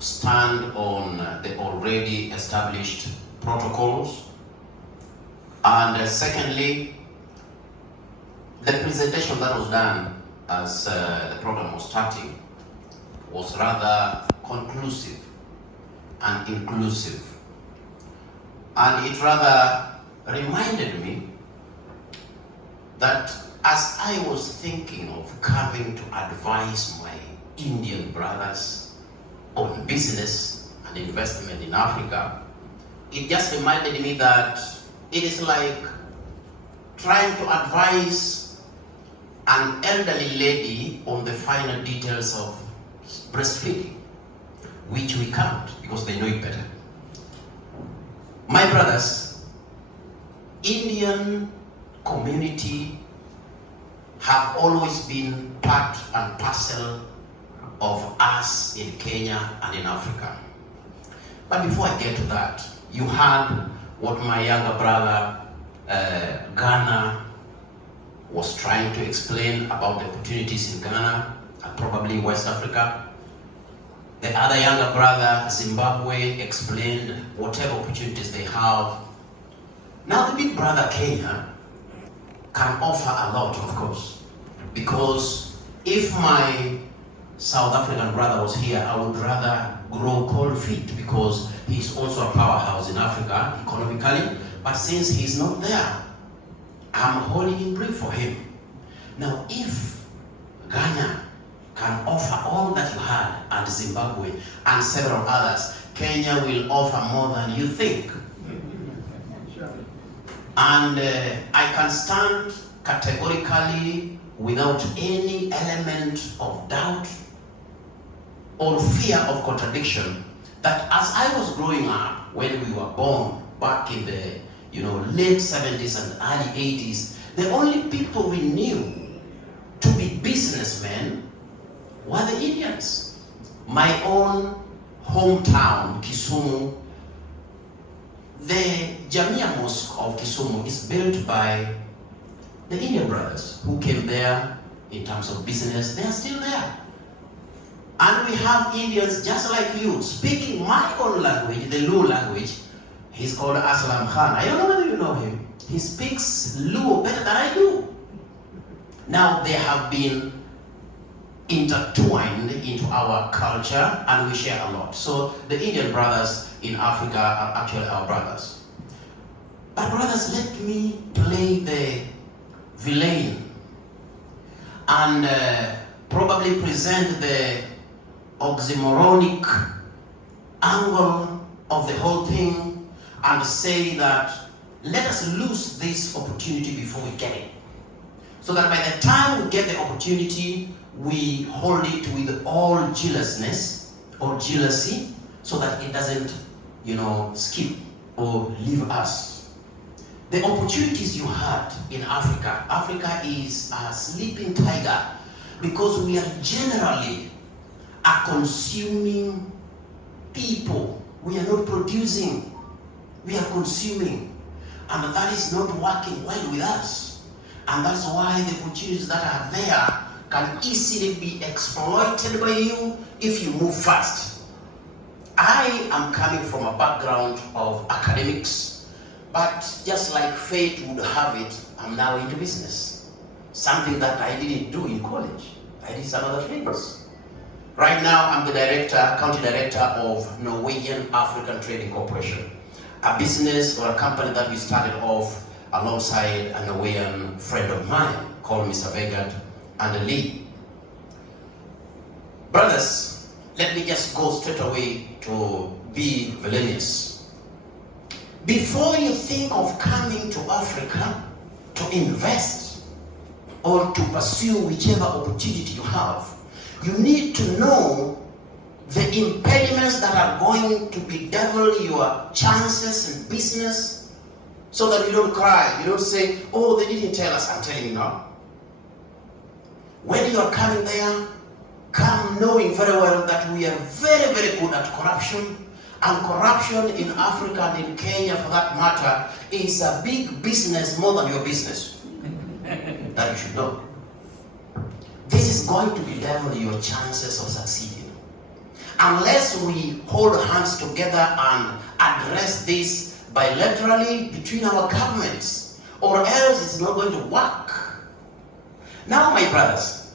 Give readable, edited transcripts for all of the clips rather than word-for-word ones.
stand on the already established protocols. And secondly, the presentation that was done as the program was starting was rather conclusive and inclusive. And it rather reminded me that as I was thinking of coming to advise my Indian brothers on business and investment in Africa, it just reminded me that it is like trying to advise an elderly lady on the final details of breastfeeding, which we can't because they know it better. My brothers, Indian community have always been part and parcel of us in Kenya and in Africa. But before I get to that, you heard what my younger brother Ghana was trying to explain about the opportunities in Ghana and probably West Africa. The other younger brother, Zimbabwe, explained whatever opportunities they have. Now the big brother, Kenya, can offer a lot, of course, because if my South African brother was here, I would rather grow cold feet because he's also a powerhouse in Africa economically. But since he's not there, I'm holding in brief for him. Now, if Ghana can offer all that you had, and Zimbabwe and several others, Kenya will offer more than you think. And I can stand categorically without any element of doubt or fear of contradiction that as I was growing up, when we were born back in the late 70s and early 80s, the only people we knew to be businessmen were the Indians. My own hometown, Kisumu, the Jamia Mosque of Kisumu is built by the Indian brothers who came there in terms of business. They are still there. And we have Indians just like you speaking my own language, the Luo language. He's called Aslam Khan. I don't know whether you know him. He speaks Luo better than I do. Now they have been intertwined into our culture and we share a lot. So the Indian brothers in Africa are actually our brothers. But brothers, let me play the villain and probably present the oxymoronic angle of the whole thing and say that let us lose this opportunity before we get it. So that by the time we get the opportunity, we hold it with all jealousness or jealousy so that it doesn't, skip or leave us. The opportunities you had in Africa, Africa is a sleeping tiger because we are generally a consuming people. We are not producing, we are consuming. And that is not working well with us. And that's why the opportunities that are there can easily be exploited by you if you move fast. I am coming from a background of academics, but just like fate would have it, I'm now into business. Something that I didn't do in college. I did some other things. Right now, I'm the county director of Norwegian African Trading Corporation, a business or a company that we started off alongside a Norwegian friend of mine called Mr. Vegard and Lee. Brothers, let me just go straight away to be villainous. Before you think of coming to Africa to invest or to pursue whichever opportunity you have, you need to know the impediments that are going to bedevil your chances in business so that you don't cry. You don't say, oh, they didn't tell us. I'm telling you now. When you are coming there, come knowing very well that we are very, very good at corruption. And corruption in Africa and in Kenya, for that matter, is a big business more than your business. That you should know. This is going to bedevil your chances of succeeding. unless we hold hands together and address this bilaterally between our governments, or else it's not going to work. Now, my brothers,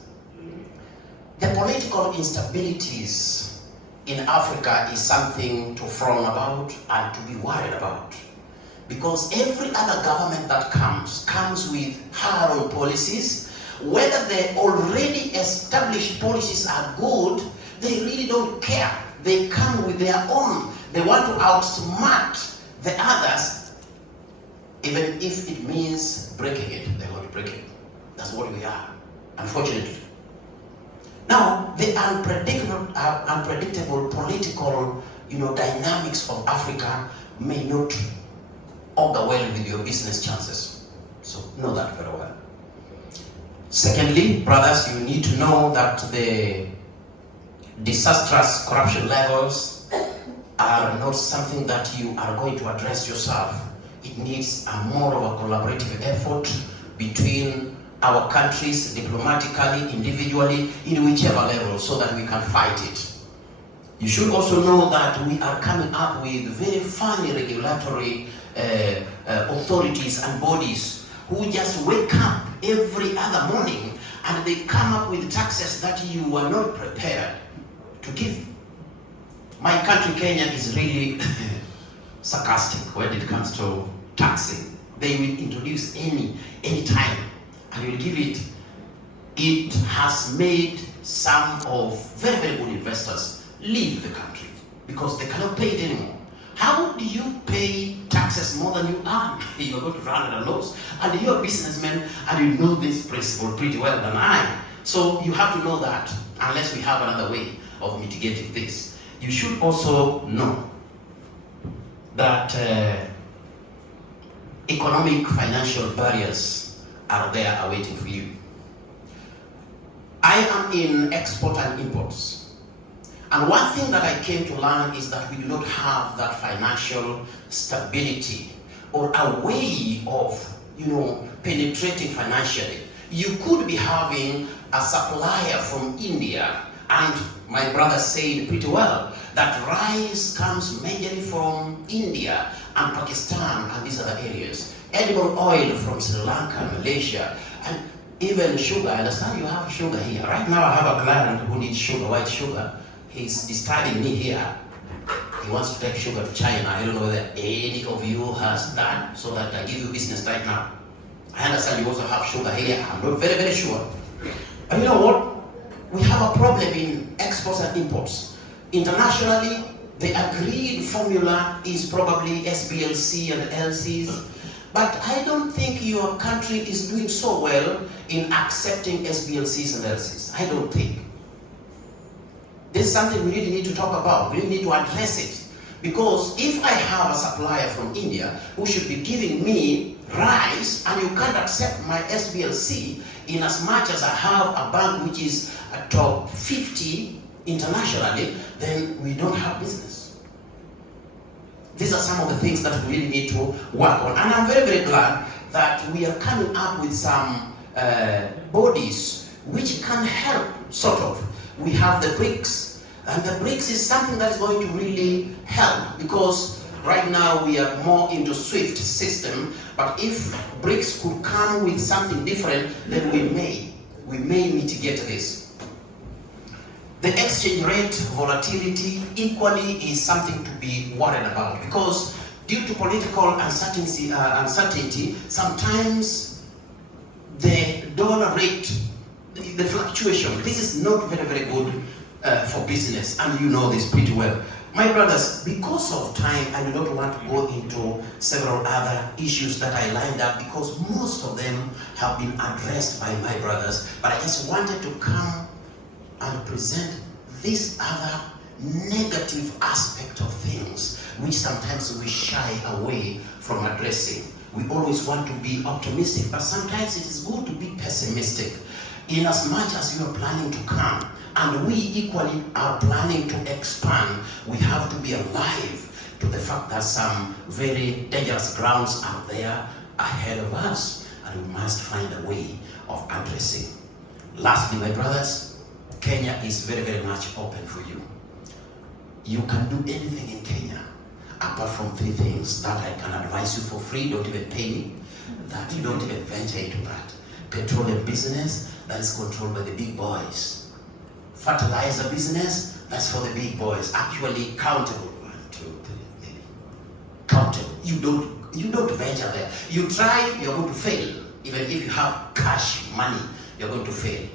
the political instabilities in Africa is something to frown about and to be worried about. Because every other government that comes with her own policies. Whether the already established policies are good, they really don't care. They come with their own. They want to outsmart the others, even if it means breaking it. They want to break it. That's what we are, unfortunately. Now, the unpredictable political, dynamics of Africa may not augur well with your business chances. So know that very well. Secondly, brothers, you need to know that the disastrous corruption levels are not something that you are going to address yourself. It needs a more of a collaborative effort between our countries, diplomatically, individually, in whichever level, so that we can fight it. You should also know that we are coming up with very funny regulatory authorities and bodies who just wake up every other morning and they come up with taxes that you were not prepared to give. My country, Kenya, is really sarcastic when it comes to taxing. They will introduce any time and will give it. It has made some of very, very good investors leave the country because they cannot pay it anymore. How do you pay taxes more than you earn? You're going to run at a loss. And you're a businessman and you know this principle pretty well than I. So you have to know that, unless we have another way of mitigating this. You should also know that economic financial barriers are there awaiting for you. I am in export and imports. And one thing that I came to learn is that we do not have that financial stability or a way of, penetrating financially. You could be having a supplier from India, and my brother said pretty well that rice comes majorly from India and Pakistan and these other areas. Edible oil from Sri Lanka, Malaysia, and even sugar. I understand you have sugar here. Right now I have a client who needs sugar, white sugar. He's studying me here. He wants to take sugar to China. I don't know whether any of you has that, so that I give you business right now. I understand you also have sugar here. I'm not very, very sure. And you know what? We have a problem in exports and imports. Internationally, the agreed formula is probably SBLC and LCs. But I don't think your country is doing so well in accepting SBLCs and LCs. I don't think. This is something we really need to talk about. We really need to address it. Because if I have a supplier from India who should be giving me rice and you can't accept my SBLC in as much as I have a bank which is a top 50 internationally, then we don't have business. These are some of the things that we really need to work on. And I'm very, very glad that we are coming up with some bodies which can help, sort of. We have the BRICS, and the BRICS is something that is going to really help, because right now we are more into SWIFT system, but if BRICS could come with something different, then we may mitigate this. The exchange rate volatility equally is something to be worried about, because due to political uncertainty, sometimes the dollar rate, the fluctuation, this is not very, very good for business, and you know this pretty well. My brothers, because of time, I do not want to go into several other issues that I lined up, because most of them have been addressed by my brothers, but I just wanted to come and present this other negative aspect of things, which sometimes we shy away from addressing. We always want to be optimistic, but sometimes it is good to be pessimistic. In as much as you are planning to come, and we equally are planning to expand, we have to be alive to the fact that some very dangerous grounds are there ahead of us, and we must find a way of addressing. Lastly, my brothers, Kenya is very, very much open for you. You can do anything in Kenya, apart from three things that I can advise you for free, don't even pay me, that you don't even venture into that. Petroleum business, that is controlled by the big boys. Fertilizer business, that's for the big boys. Actually countable. 1, 2, 3, maybe. Countable. You don't venture there. You try, you're going to fail. Even if you have cash money, you're going to fail.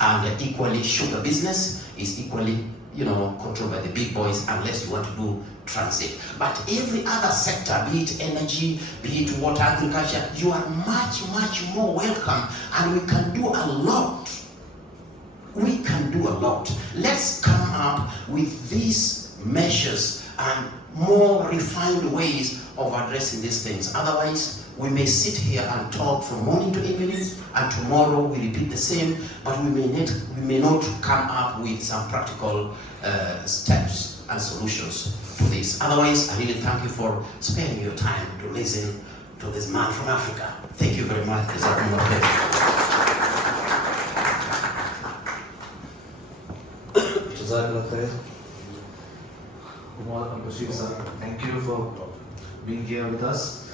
And equally, sugar business is equally, controlled by the big boys unless you want to do transit. But every other sector, be it energy, be it water, agriculture, you are much, much more welcome, and we can do a lot. We can do a lot. Let's come up with these measures and more refined ways of addressing these things. Otherwise, we may sit here and talk from morning to evening, and tomorrow we repeat the same, but we may not come up with some practical steps and solutions to this. Otherwise, I really thank you for sparing your time to listen to this man from Africa. Thank you very much. Umar and Bashir sir, thank you for being here with us.